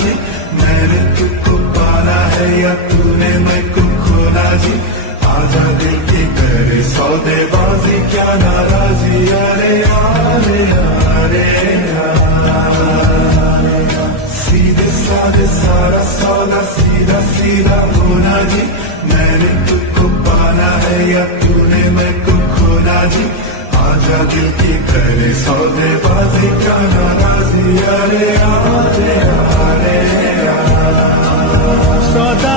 जी, मैंने तुझको पाना है या तूने मैं को खोना जी। आजा दिल की करे सौदेबाजी, क्या नाराजी, अरे यारे यारे सीधे साधे सारा सौदा, सीधा सीधा होना जी। मैंने तुझको पाना है या तूने मैं को खोना जी। आजा दिल की करे सौदेबाजी, क्या नाराजी, अरे यारे यारे सौदा।